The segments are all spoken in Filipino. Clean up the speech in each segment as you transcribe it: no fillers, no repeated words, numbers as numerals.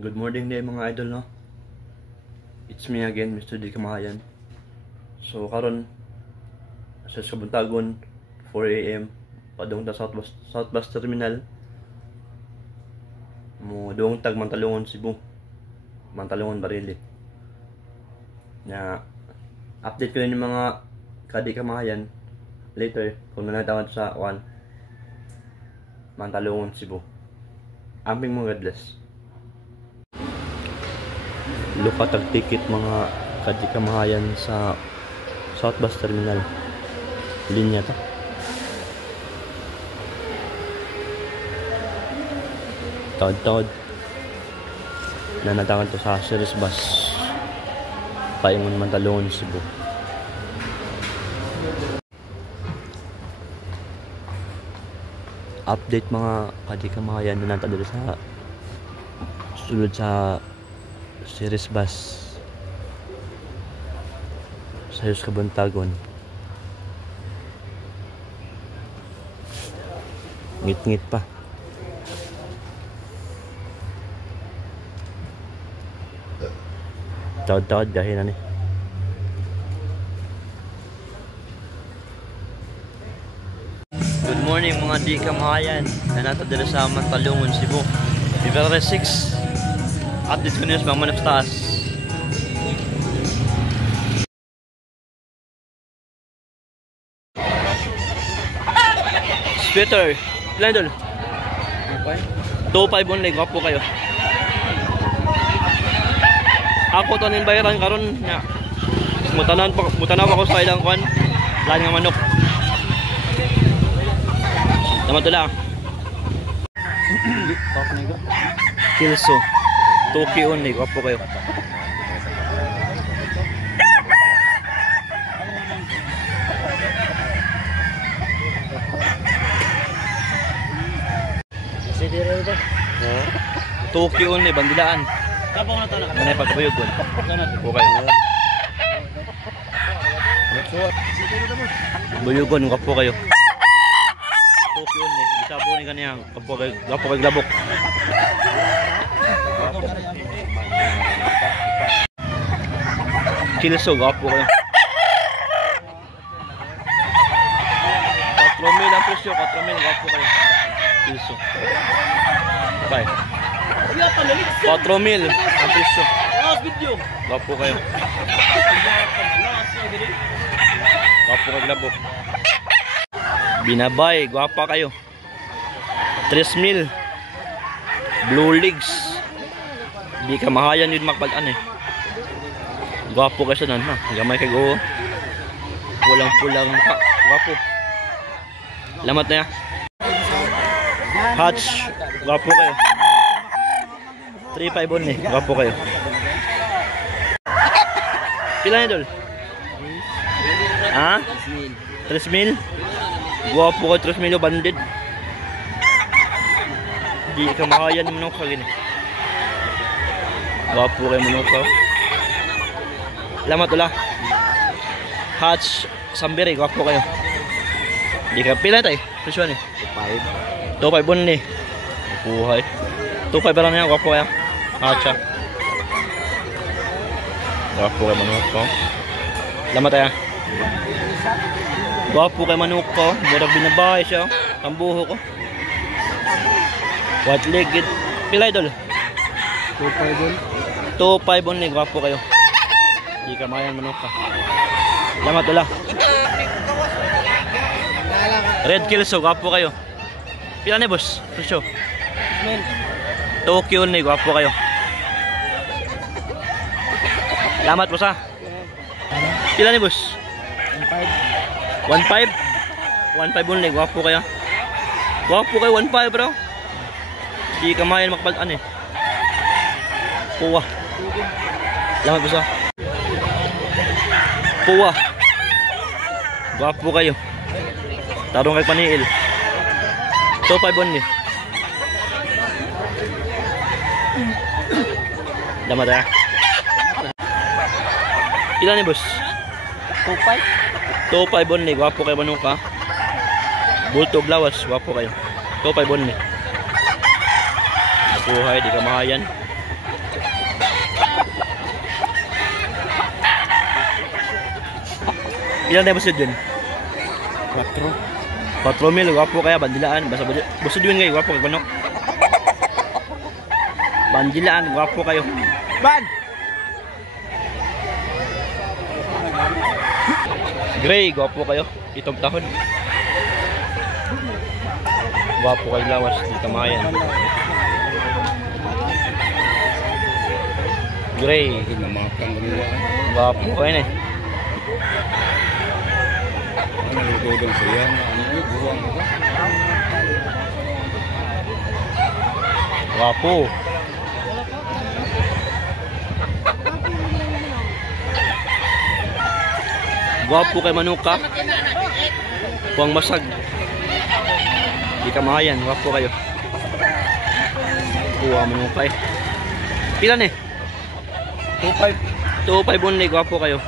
Good morning day mga idol, no? It's me again, Mr. D. Kamahayan. So karon sa Sabuntagon 4 AM padung ta South Bus Terminal mo duong tag Mantalongon, Cebu. Mantalongon, Barili. Na update ko yung mga kadi Kamahayan later kung nanatawad sa Mantalongon, Cebu. Amping mga God bless. Lupa tag ticket mga kadi Kamahayan sa South Bus Terminal. Linya ta. Taod-taod. Nanatangan to sa Ceres Bus. Paingon Mantalongon, Cebu. Update mga kadi Kamahayan na nata dito sa sulod sa Ceres Bus sa Sabuntagon. Ngit-ngit pa. Taod-taod dahil na ni. Good morning mga di Kamahayan na nato dito sa Mantalongon, Cebu. February 6. Update ko news mga manap taas. Sweater, ilan dol? 2.5 only, gwapo kayo. Ako to nin bayaran karon nya. Mutanan pa ko sa ilang kwan. Lain nga manok. Tama to lang. Kilso. Toki only, gwapo kayo. Toki only, bandilaan. Kapag na tanong. Manay pagbayog ko. Gwapo kayo. Bayugon, gwapo kayo. Toki only, isabo ni kaniyang gwapo kayo glabok. Kilso, gwapo kayo. 4,000 ang presyo, 4,000, gwapo kayo. Kilso. Bye. 4,000 ang presyo. Gwapo kayo. Gwapo kayo glabok. Binabay, gwapa kayo. 3,000. Blue legs. Di Kamahayan yun makpag-an eh. Gwapo kayo sa nan ha. Gamay kayo go. Pulang-pulang mukha. Gwapo. Lamat na ya. Hatch. Gwapo kayo. 3,500 on eh. Gwapo kayo. Pila na dol? Ha? 3,000? Gwapo kayo 3,000 banded. Di Kamahayan manok ka gini. Gwapo kayo manok ka. Lamat ulah. Hatch Sambiri, gwapo kayo. Di ka pila tayo? Presyo ni? 2,500 ni. Buhay. 2,500 lang yan, gwapo kayo. Hatch ha. Gwapo kayo manok ko. Lamat tayo. Gwapo kayo manok ko. Murag binabahay siya. Ang buho ko. White legged. Pila idol? 2,500 ni, gwapo kayo. Di Kamahayan manok ka. Lamat ulah. Red Kilso, gwapo kayo. Pila ni boss? Presyo? Tokyo ni, gwapo kayo. Lamat boss ha. Pila ni boss? 1,500. 1,500 only, gwapo kayo. Gwapo kayo 1,500 bro. Di Kamahayan makapag-an eh. Puwa. Lamat boss ha. Puwa. Gwapo kayo. Tarong kay Paniil. 2,500 only. Damat ha. Ilan ni boss? 2,500 only. Gwapo kayo manok ha. Bulto blawas. Gwapo kayo. 2,500 only. Nabuhay, di Kamahayan. Ilan na busod yun? 4. 4,000, gwapo kaya, bandilaan. Basta busod yun kayo, gwapo kay Banok. Bandilaan, gwapo kayo. Ban! Gray, gwapo kayo. Itong tahon. Gwapo kayo lawas, di tamayan. Gray. Hinamakan ganun. Gwapo kayo na eh. Ano nagdodong siya? Ano yun? Buwang ako. Gwapo. Gwapo kay Manuka. Puwang masag. Di ka mahayan. Gwapo kayo. Kuha Manuka eh. Pilan eh? 2.5 only. Gwapo kayo.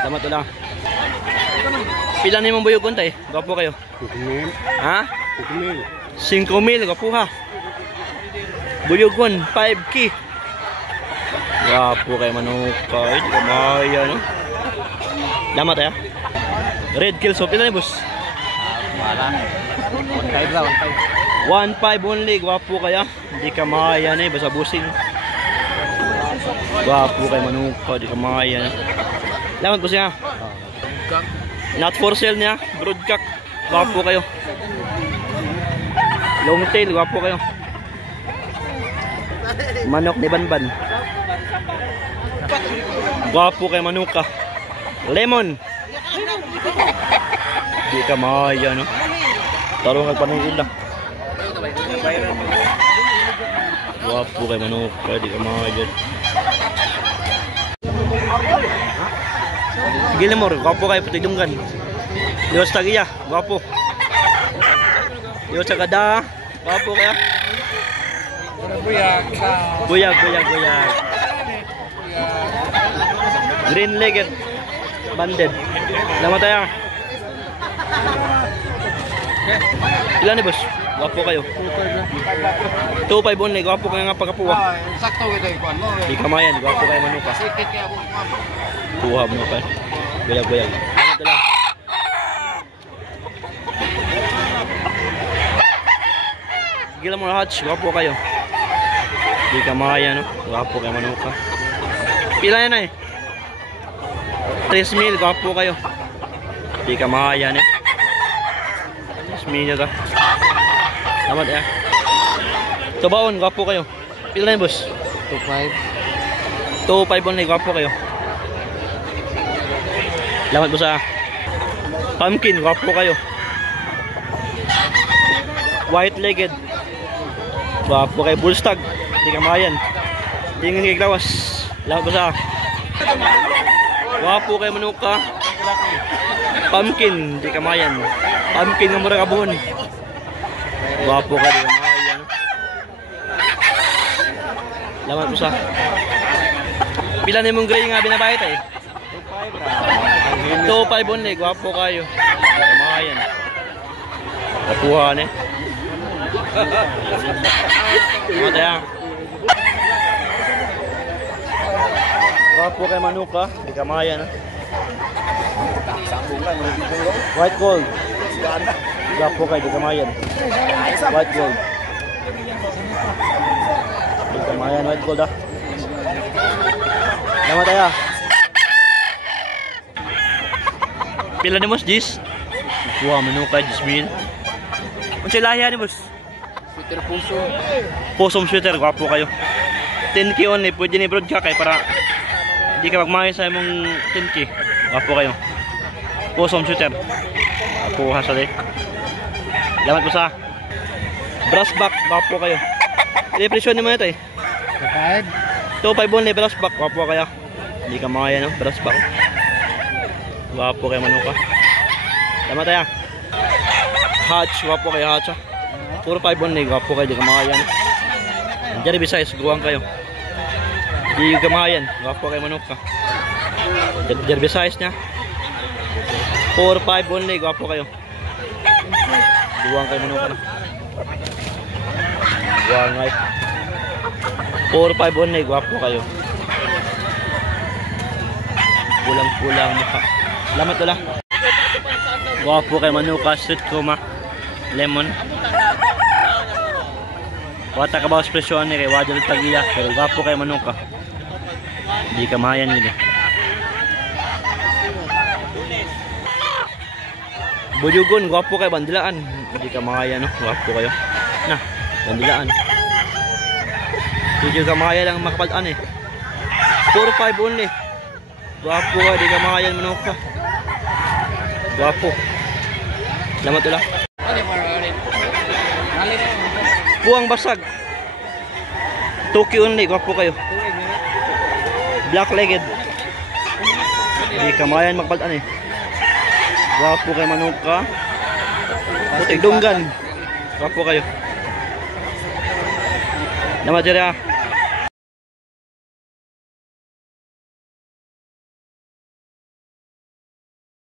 Salamat ulang. Pilan na yung buyugon tayo? Gwapo kayo. 5,000. Ha? 5,000. 5,000. Gwapo ha. Buyugon. 5K. Gwapo kayo Manuka. Di ka mahayan. No? Salamat ya. Red kill so. Pilan na boss? Wala. 1.5 lang. 1.5 only. Gwapo kaya. Di ka mahayan eh. Basta busing. Gwapo kayo Manuka. Di ka mahayan. Salamat boss ya. Not for sale niya. Broadcock. Gwapo kayo. Long tail. Gwapo kayo. Manok ni Banban. Gwapo kayo Manuka. Lemon. Di ka maya no. Tarong nagpaningil lang. Gwapo kayo Manuka. Di ka maya. Gilmore, gwapo kayo pati dunggan. Dios tagiya, gwapo. Dios sagada, gwapo kaya. Buyag. Green legged banded. Salamat tayo. Ilan ni boss? Gwapo kayo. 2.5 only, gwapo kayo nga pagkapuwa. Sakto ito ikuan mo. Di kamayan, gwapo kayo Manuka. Sikit kaya ako. Kuha mo pa. Buyag. Ano lang. Gila mo hatch, gwapo kayo. Di ka maya no. Gwapo kayo Manuka. Pila yan eh. 3,000, gwapo kayo. Di ka maya eh. 3,000 nyo ka. Salamat ya. Tubaon, gwapo kayo. Pila yan boss? 2.5. 2.5 only, gwapo kayo. Salamat po sa pumpkin, gwapo kayo. White legged. Gwapo kayo, bullstag. Di ka mayan. Tingin kay Klawas. Salamat po sa gwapo kayo Manuka. Pumpkin, di ka mayan. Pumpkin nga mura kabuhon. Gwapo kayo, di ka mayan. Salamat po sa pila na mong gray nga binabayad eh. 2.5 only, gwapo kayo. Kamayan. Kapuhan eh. Salamat ya. Gwapo kayo Manuka. Di kamayan. White gold. Gwapo kayo, di kamayan. White gold. Di kamayan, white gold ah. Salamat ya. Pila ni boss, Jis? Kuha Manuka, 10,000. Kung sila yan ni boss? Sweater puso. Pusong sweater, gwapo kayo. 10K only, pwede ni broadcock kayo para hindi ka magmahal sa imong 10K. Gwapo kayo. Pusong sweater. Gwapo hasali. Salamat po sa brass back, gwapo kayo. Depresyon naman ito eh. 2.5 only, brass back, gwapo kayo. Hindi ka makaya no, brass back. Gwapo kayo Manuka. Tama tayo. Hatch, gwapo kayo hatch. 4.5 only, gwapo kayo. Di ka makayan. Diyan Visayas, guwang kayo. Di ka makayan. Gwapo kayo Manuka. Diyan Visayas niya. 4.5 only, gwapo kayo. Guwang kayo Manuka na. Guwang ay. 4.5 only, gwapo kayo. Pulang-pulang mukha. Salamat ulah. Gwapo kay Manuka, sweet kuma. Lemon. Wata ka ba sa presyon ni kay Wadal Tagiya, pero gwapo kay Manuka. Di ka mayan yun eh. Bujugon, gwapo kay Bandilaan. Di ka mayan no, gwapo kayo. Na, Bandilaan. Di ka mayan lang makapalaan eh. 4-5 only. Gwapo ka, di ka mayan Manuka. Gwapo. Salamat ulah. Buang basag. Toki only, gwapo kayo. Black legged. Di kamayan magpalan eh. Gwapo kay Manuka. Putig dunggan. Gwapo kayo. Nama jere ah.